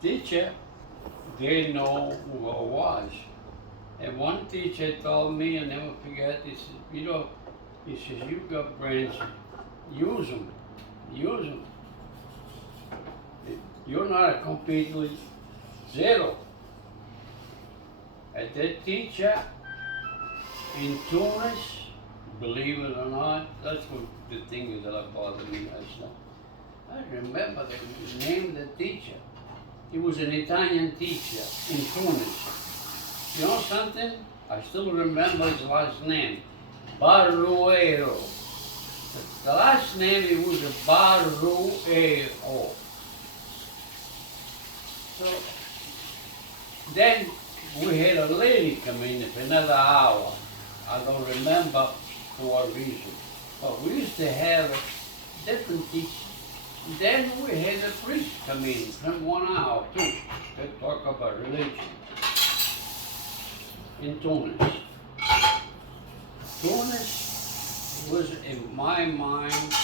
teacher didn't know who I was. And one teacher told me, I'll never forget, he said, he says, you got brains, use them, use them. You're not a completely zero. And that teacher in Tunis, believe it or not, that's what the thing is that bothered me. I remember the name of the teacher. He was an Italian teacher in Tunis. You know something? I still remember his last name, Barruero. The last name it was Barruero. So then we had a lady come in for another hour. I don't remember for what reason. But we used to have different teachers. Then we had a priest come in from 1 hour too to talk about religion in Tunis. Tunis was in my mind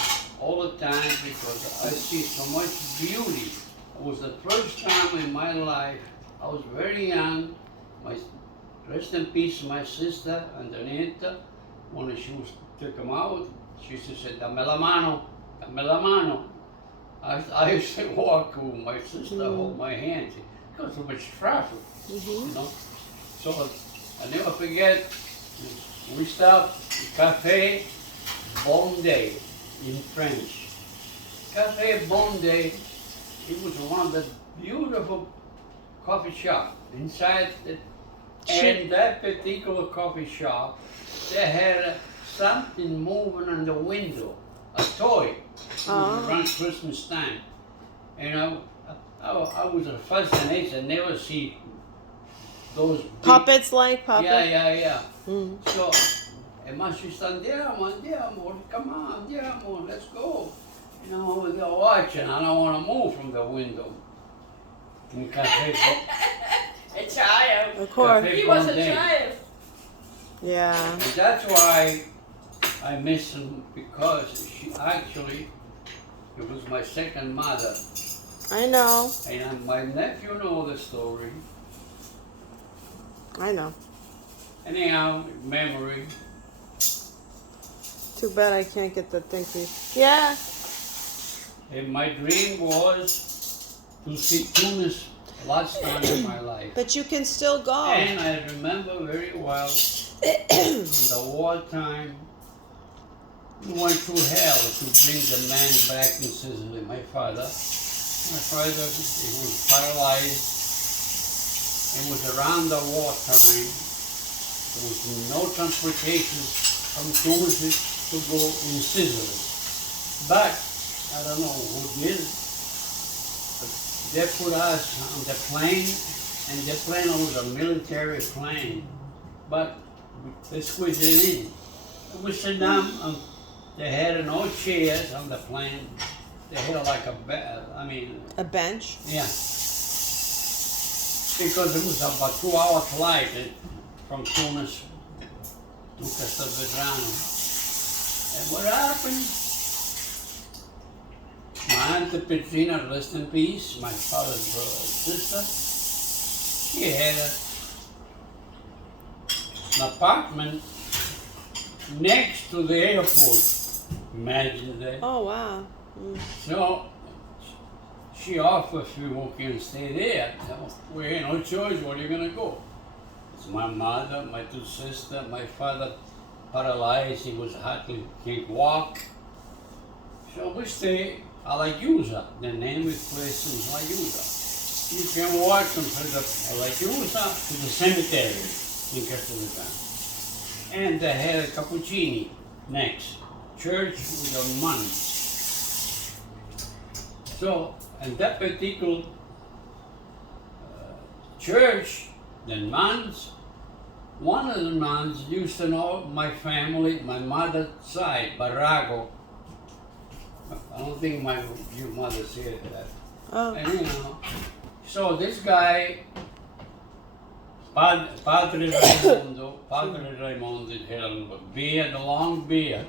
all the time because I see so much beauty. It was the first time in my life, I was very young. Rest in peace, my sister, Antonietta, when she took him out, she used to say, dame la mano, dame la mano. I used to walk with my sister, hold my hand, because so much traffic, you know. So I never forget, we stopped Café Bonde in French. Café Bonde, it was one of the beautiful coffee shops inside the, and that particular coffee shop, they had something moving on the window, a toy. It was around Christmas time. And I was fascinated. I never see those big, puppets like puppets. Yeah. So, and my sister, andiamo, come on, andiamo, let's go. You know, they're watching. I don't want to move from the window. In Cafe, A child. Of course. Cafe He was a Bonde. child. Yeah. And that's why I miss him, because she actually, it was my second mother. I know. And my nephew knows the story. I know. Anyhow, memory. Too bad I can't get the thing for you. Yeah. And my dream was to see Tunis last time in my life. But you can still go. And I remember very well, in the wartime, we went through hell to bring the man back in Sicily, my father. My father, he was paralyzed. It was around the wartime. There was no transportation from Tunis to go in Sicily. But, I don't know who did, but they put us on the plane, and the plane was a military plane. But they squeezed it in. We sit down, and they had no chairs on the plane. They had like a bed, A bench. yeah. Because it was about 2-hour flight from Tunis to Castelvetrano. And what happened? My Aunt Petrina, rest in peace, my father's sister, she had an apartment next to the airport. Imagine that. Oh wow. So she offered if we can stay there. We had no choice, where are you gonna go? It's my mother, my two sisters, my father paralyzed, he was hardly can't walk. So we stay at La Chiusa, the name of the place is La Chiusa. You can walk from the La Chiusa to the cemetery in Castelvetrano. And they had a cappuccini next, church with the nuns. So, in that particular church, the nuns, one of the nuns used to know my family, my mother's side, Barrago. I don't think your mother said that. Oh. And so this guy, Padre Raimondo had a beard, a long beard.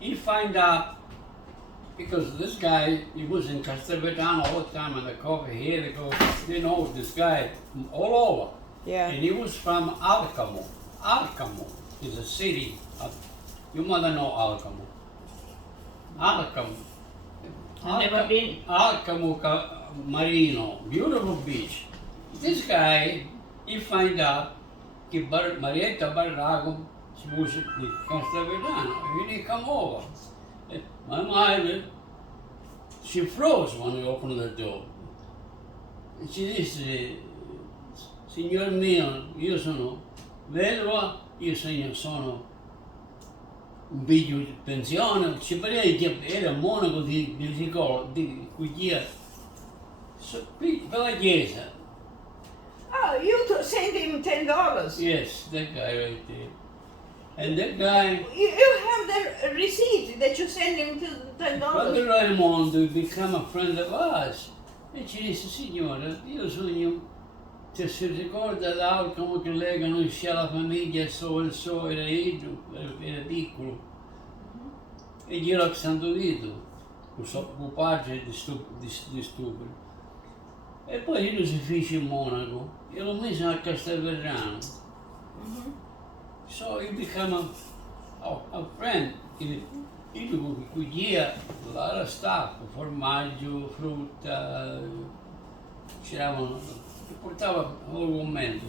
He find out because this guy, he was in Castelvetrano all the time, and the coffee here, they go, they know this guy all over. Yeah. And he was from Alcamo. Alcamo is a city. You might know Alcamo. Alcamo. I've never been. Alcamo Marino, beautiful beach. This guy, he find out that Marietta Barrago was in Castelvetrano, and he come over. And my mother, she froze when we opened the door. And she disse, signor mio, io sono vedova, io sono un figlio di pensione, ci pareva che era monaco di cugia per la chiesa. Oh, you send him $10. Yes, that guy right there. And that guy, You have the receipt that you send him $10. Padre Raimondo became a friend of ours. E ci disse, signora, io sogno, se si ricorda d'Alcamo che lei conosceva la famiglia, il suo era Ido, era piccolo. E glielo ha santuito, il padre di stupro. E poi lui si fece monaco e lo mise a Castelvetrano. So he became a friend. Lui cucia la stuff, formaggio, frutta, c'eravano, portava a un momento.